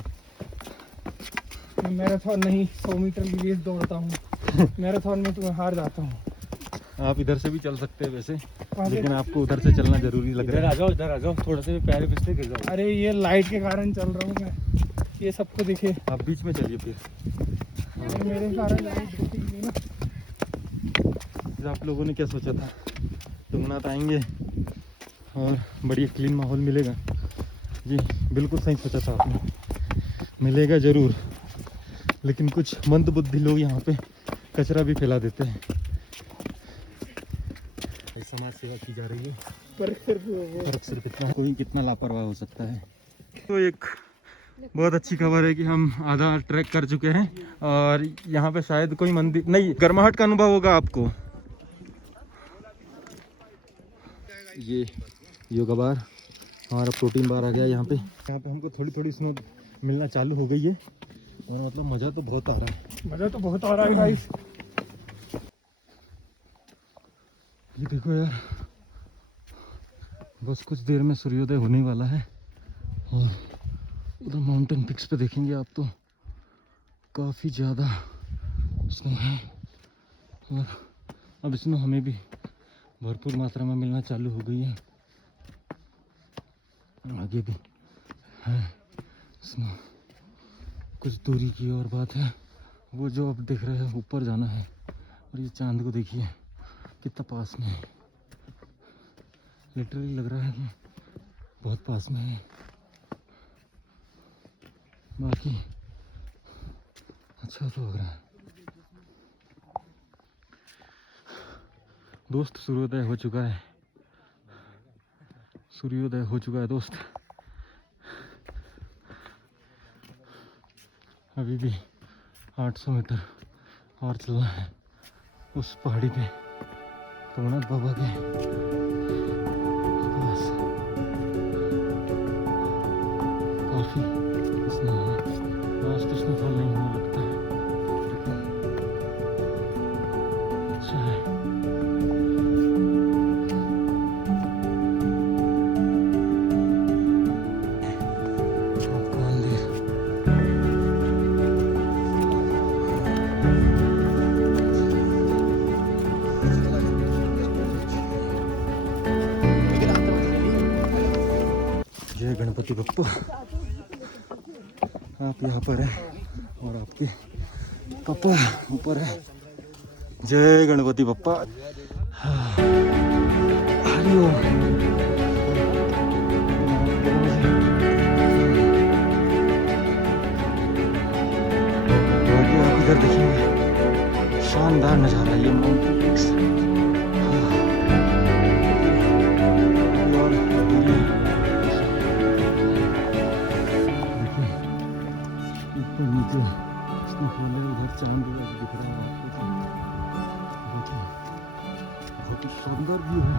मैं मैराथन नहीं 100 मीटर की रेस दौड़ता हूँ। मैराथन में तो मैं हार जाता हूँ। आप इधर से भी चल सकते हैं वैसे, आगे- लेकिन आपको उधर से चलना जरूरी लग रहा है। इधर आ जाओ, थोड़ा सा पैर फिसले गिर जाओ। अरे ये लाइट के कारण चल रहा हूँ मैं, ये सबको दिखे। आप बीच में चलिए फिर। मेरे कारण लाइट दिखेगी ना। फिर आप लोगों ने क्या सोचा था, तुंगनाथ आएंगे और बढ़िया क्लीन माहौल मिलेगा। जी बिल्कुल सही सोचा था आपने, मिलेगा ज़रूर, लेकिन कुछ मंदबुद्धि लोग यहाँ पे कचरा भी फैला देते हैं। समाज सेवा की जा रही है, फर्क सिर्फ इतना, कोई कितना लापरवाह हो सकता है। तो एक बहुत अच्छी खबर है कि हम आधा ट्रैक कर चुके हैं और यहाँ पे शायद कोई मंदिर नहीं, गर्माहट का अनुभव होगा आपको। ये योगा बार, हमारा प्रोटीन बार आ गया यहाँ पे। हमको थोड़ी थोड़ी स्नो मिलना चालू हो गई है और मतलब मज़ा तो बहुत आ रहा है। मज़ा तो बहुत आ रहा है गाइस। ये देखो यार, बस कुछ देर में सूर्योदय होने वाला है और उधर माउंटेन पिक्स पे देखेंगे आप तो काफ़ी ज़्यादा स्नो है और अब स्नो हमें भी भरपूर मात्रा में मिलना चालू हो गई है। आगे भी है स्नो, कुछ दूरी की और बात है। वो जो आप देख रहे हैं ऊपर जाना है और ये चांद को देखिए कितना पास में है। लिटरली लग रहा है कि बहुत पास में है। बाकी अच्छा तो लग रहा है। दोस्त सूर्योदय हो चुका है, सूर्योदय हो चुका है दोस्त। अभी भी 800 मीटर और चलना है उस पहाड़ी पे तुंगनाथ बाबा के पास। काफ़ी स्नो है, आज तो स्नोफॉल नहीं होने लगता है लेकिन अच्छा है। आपका मंदिर जय गणपति बप्पा। आप यहाँ पर हैं और आपके पापा ऊपर है। जय गणपति बप्पा। हरि ओम। बाकी आप इधर देखेंगे शानदार नज़ारा ये माउंटेन पिक्स। नीचे उधर चांद दिख रहा है आपको, बहुत ही शानदार व्यू है।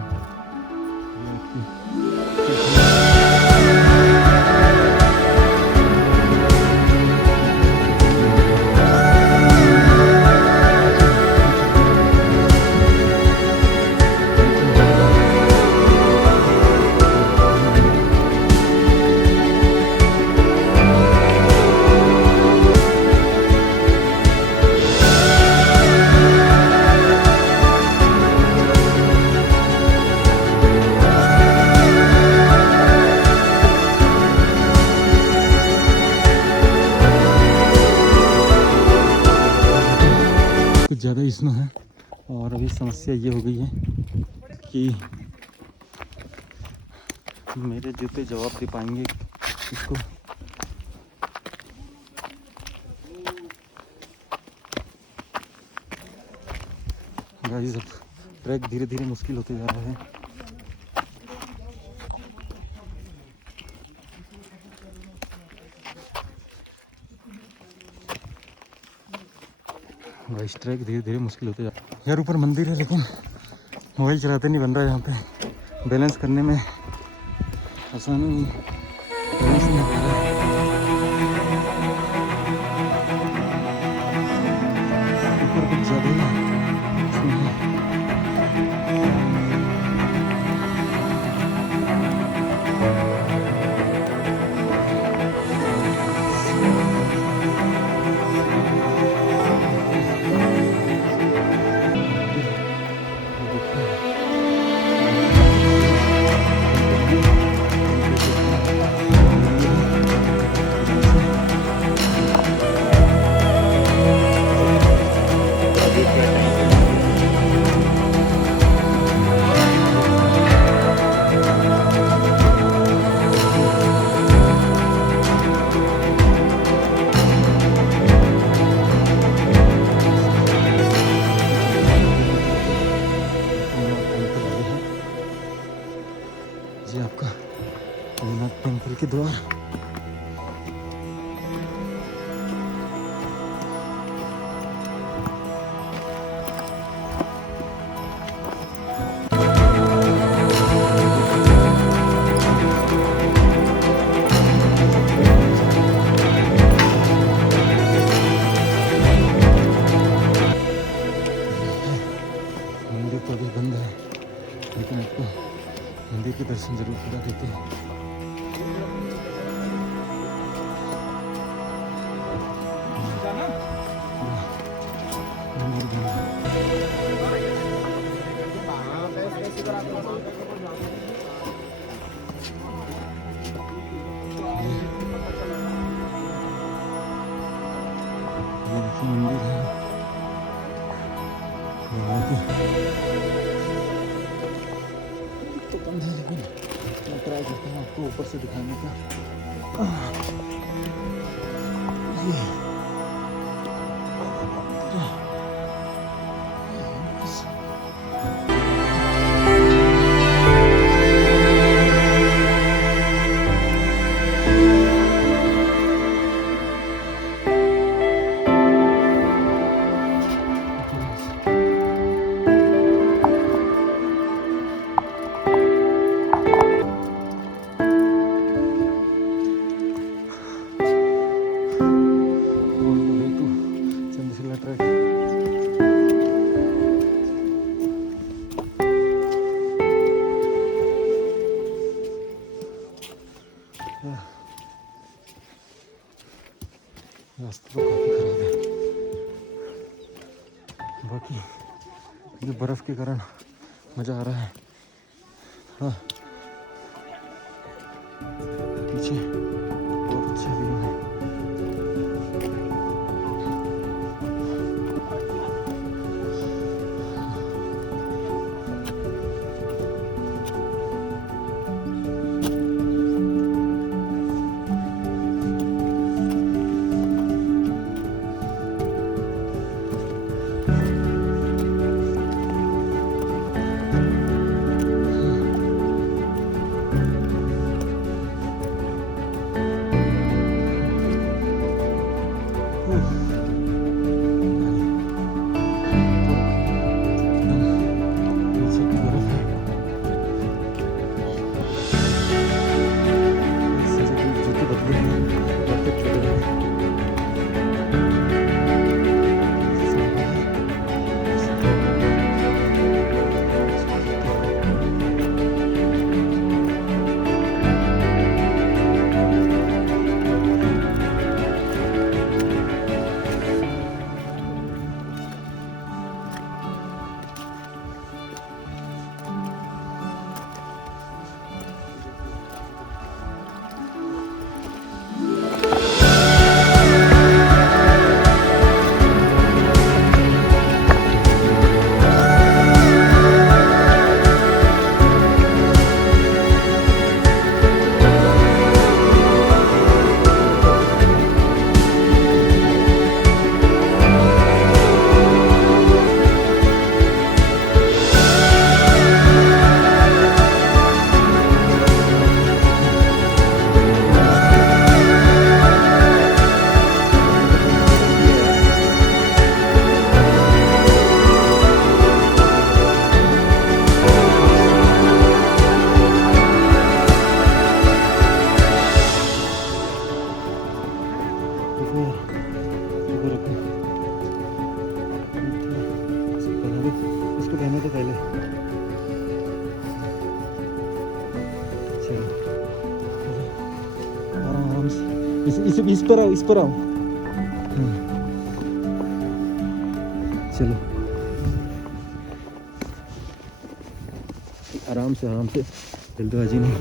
कुछ ज़्यादा ही स्नो है और अभी समस्या ये हो गई है कि मेरे जूते जवाब दे पाएंगे इसको। गाइस अब ट्रैक धीरे धीरे मुश्किल होते जा रहा है। गाइस ट्रैक धीरे धीरे मुश्किल होते जा रहा है। यार ऊपर मंदिर है लेकिन मोबाइल चलाते नहीं बन रहा है। यहाँ पे बैलेंस करने में आसानी बैलेंस नहीं कर रहा है। ऊपर कुछ ज़्यादा ही ये आपका तुंगनाथ टेम्पल के द्वार। मंदिर तो अभी बंद है, लेकिन आपको मंदिर के दर्शन जरूर करा देते हैं। मंदिर बंद है। ये देखिए मंदिर है, तो बंद है, लेकिन मैं ट्राई करता हूँ आपको ऊपर से दिखाने का। ये चंद्रशिला ट्रैक। रास्ता तो काफ़ी खराब है, बाकी ये बर्फ़ के कारण मज़ा आ रहा है। हाँ, पीछे बहुत अच्छा व्यू है। नीचे की बर्फ है, जूते बदले हैं, परफेक्ट लग रहे हैं। इसको रहने दो पहले। चलो आराम से इस पर आओ, इस पर आओ। चलो आराम से, जल्दबाजी नहीं।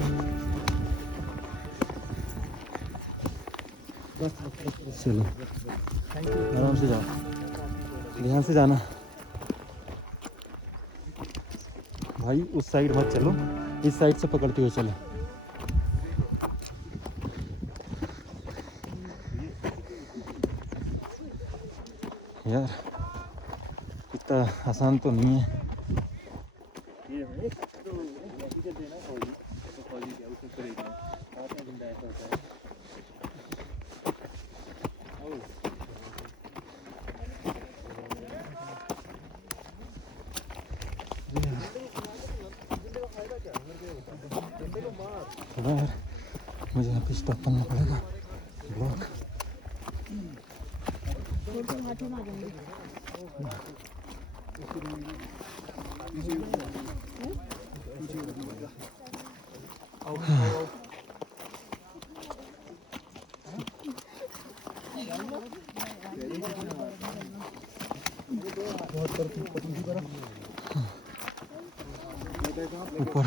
चलो आराम से जाओ, ध्यान से जाना भाई। उस साइड मत चलो, इस साइड से पकड़ते हुए चलो। यार इतना आसान तो नहीं है। थोड़ा यार मुझे यहाँ पे स्टॉप करना पड़ेगा। ब्लॉक ऊपर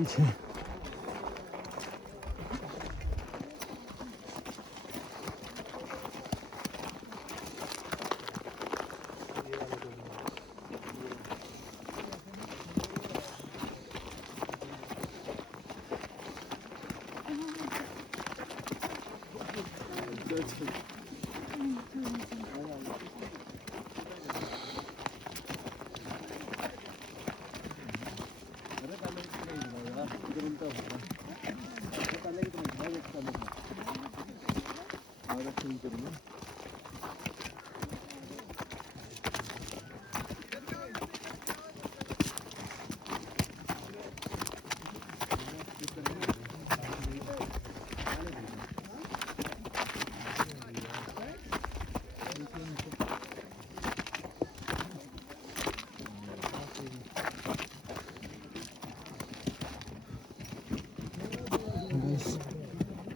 पीछे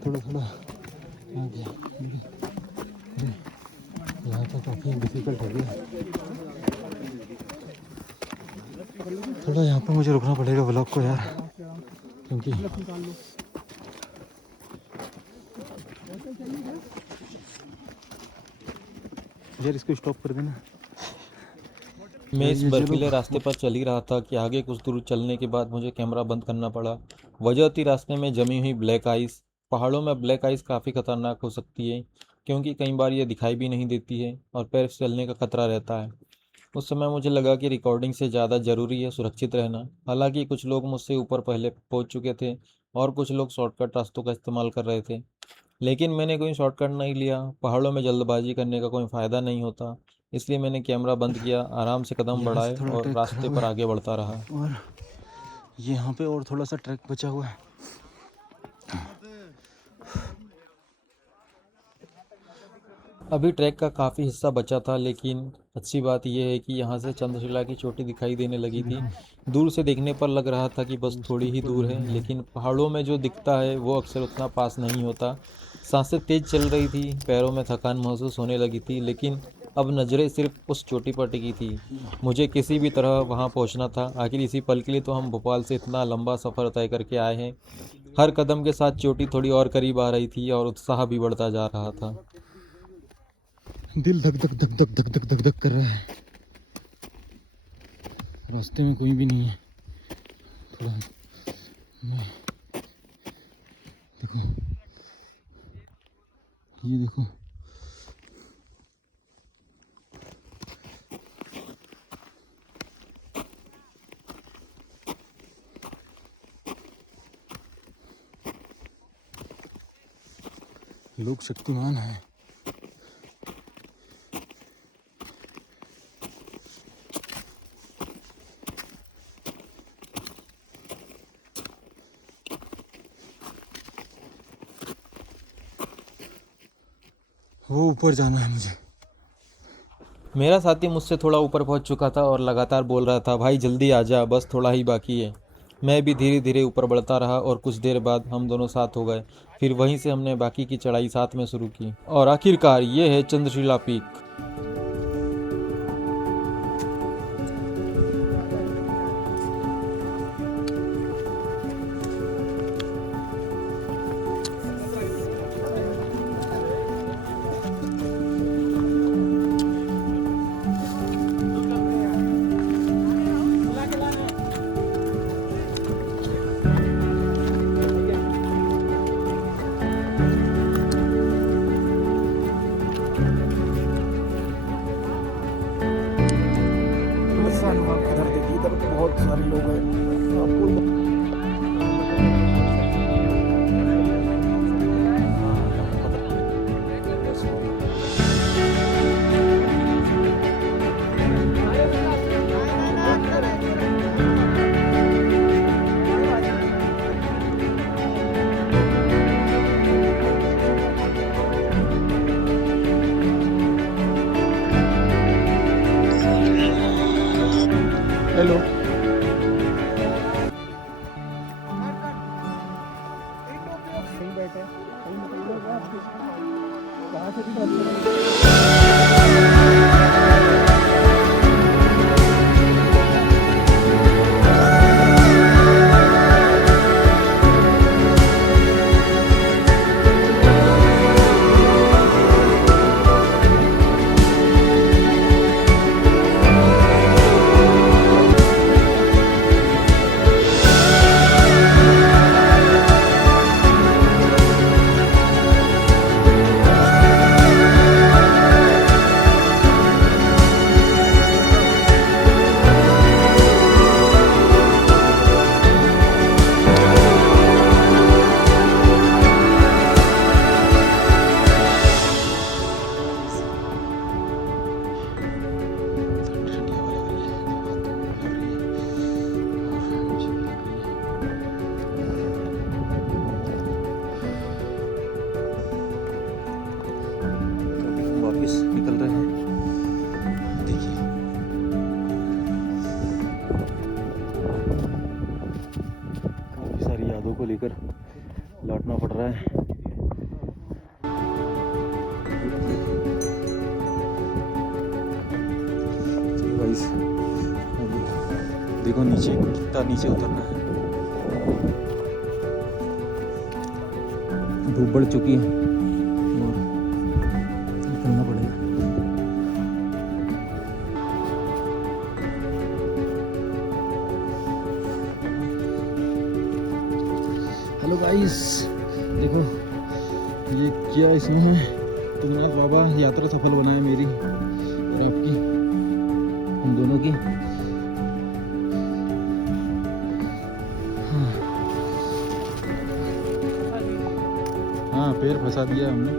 थोड़ा थोड़ा आ गया। यहाँ तो काफ़ी डिफिकल्ट हो गया। थोड़ा यहाँ पर मुझे रुकना पड़ेगा व्लॉग को यार, क्योंकि यार इसको स्टॉप कर देना। मैं इस बर्फीले रास्ते पर चल ही रहा था कि आगे कुछ दूर चलने के बाद मुझे कैमरा बंद करना पड़ा। वजह थी रास्ते में जमी हुई ब्लैक आइस। पहाड़ों में ब्लैक आइस काफ़ी खतरनाक हो सकती है, क्योंकि कई बार ये दिखाई भी नहीं देती है और पैर फिसलने का खतरा रहता है। उस समय मुझे लगा कि रिकॉर्डिंग से ज़्यादा ज़रूरी है सुरक्षित रहना। हालांकि कुछ लोग मुझसे ऊपर पहले पहुंच चुके थे और कुछ लोग शॉर्टकट रास्तों का इस्तेमाल कर रहे थे, लेकिन मैंने कोई शॉर्टकट नहीं लिया। पहाड़ों में जल्दबाजी करने का कोई फ़ायदा नहीं होता, इसलिए मैंने कैमरा बंद किया, आराम से कदम यहाँ बढ़ाए से थोड़ा और ट्रैक रास्ते खराब पर है आगे बढ़ता रहा। और यहाँ पे और थोड़ा सा ट्रैक बचा हुआ है। अभी ट्रैक का काफ़ी हिस्सा बचा था, लेकिन अच्छी बात यह है कि यहाँ से चंद्रशिला की चोटी दिखाई देने लगी थी। दूर से देखने पर लग रहा था कि बस थोड़ी ही दूर है, लेकिन पहाड़ों में जो दिखता है वो अक्सर उतना पास नहीं होता। सांसें तेज चल रही थी, पैरों में थकान महसूस होने लगी थी, लेकिन अब नज़रें सिर्फ उस चोटी पर टिकी थी। मुझे किसी भी तरह वहाँ पहुँचना था। आखिर इसी पल के लिए तो हम भोपाल से इतना लंबा सफ़र तय करके आए हैं। हर कदम के साथ चोटी थोड़ी और करीब आ रही थी और उत्साह भी बढ़ता जा रहा था। दिल धक धक धक धक धक धक धक धक कर रहा है। रास्ते में कोई भी नहीं है। थोड़ा देखो, ये देखो, लोग शक्तिमान है। वो ऊपर जाना है मुझे। मेरा साथी मुझसे थोड़ा ऊपर पहुंच चुका था और लगातार बोल रहा था, भाई जल्दी आ जा, बस थोड़ा ही बाकी है। मैं भी धीरे धीरे ऊपर बढ़ता रहा और कुछ देर बाद हम दोनों साथ हो गए। फिर वहीं से हमने बाकी की चढ़ाई साथ में शुरू की और आखिरकार ये है चंद्रशिला पीक। बात है, कहीं निकलना कहाँ से भी तो अच्छा लगेगा। वापस निकल रहे हैं। देखिए काफ़ी सारी यादों को लेकर लौटना पड़ रहा है। चलो गाइस, देखो नीचे कितना नीचे उतरना है। धूप बढ़ चुकी है और निकलना पड़ेगा। हेलो गाइस, देखो ये क्या इसमें है, तुंगनाथ बाबा यात्रा सफल बनाए मेरी और आपकी, हम दोनों की। हाँ, पैर फंसा दिया हमने।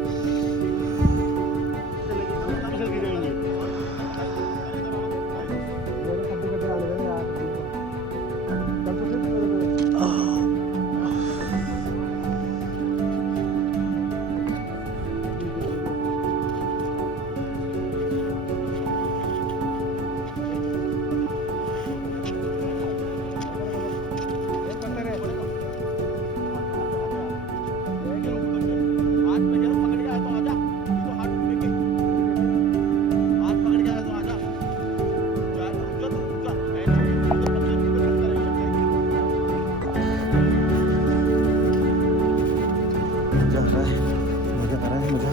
मजा आ रहा है मजा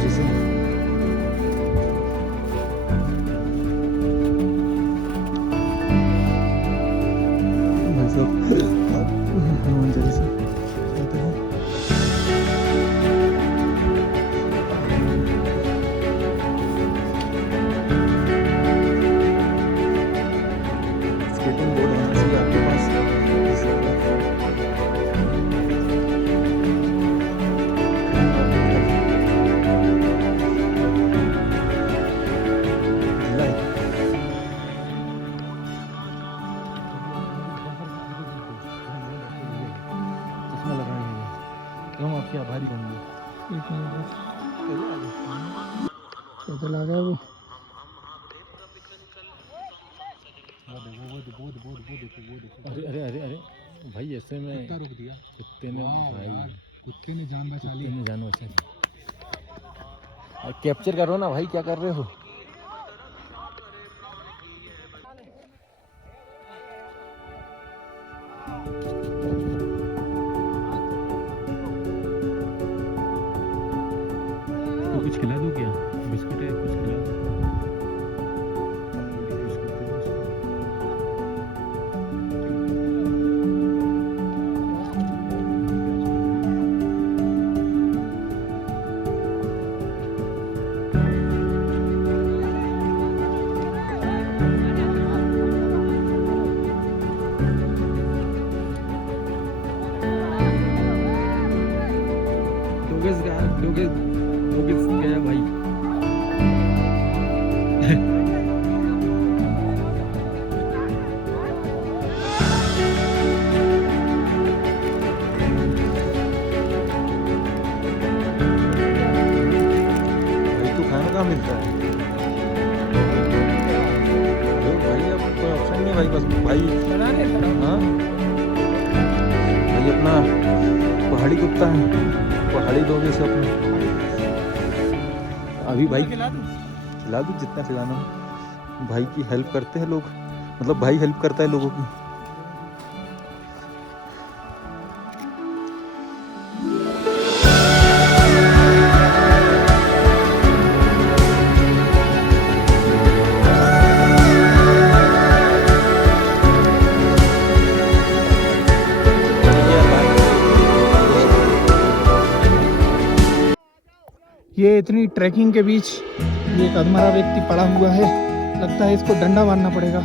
जैसे भाई साहब मंजर से आते हैं। स्केटिंग बोर्ड होना चाहिए आपके पास। चश्मा लगाए हैं तो हम आपके आभारी होंगे। तो लगा वो अरे अरे अरे अरे भाई, ऐसे में कुत्ता रोक दिया। कुत्ते ने भाई, कुत्ते ने जान बचा ली। कुत्ते ने जान बचा ली। कैप्चर करो ना भाई, क्या कर रहे हो? तो कुछ खिला दो क्या? बिस्कुट है, कुछ खिला दो। डोगेस गया भाई। भाई तो खाना कहाँ मिलता है? हेलो भाई, अब कोई ऑप्शन नहीं भाई, बस भाई। हाँ भाई, अपना पहाड़ी कुत्ता है, पहाड़ी दोगे सब। अभी भाई खिला दूँ जितना खिलाना हो। भाई की हेल्प करते हैं लोग, मतलब भाई हेल्प करता है लोगों की। ये इतनी ट्रैकिंग के बीच ये एक अधमरा व्यक्ति पड़ा हुआ है, लगता है इसको डंडा मारना पड़ेगा।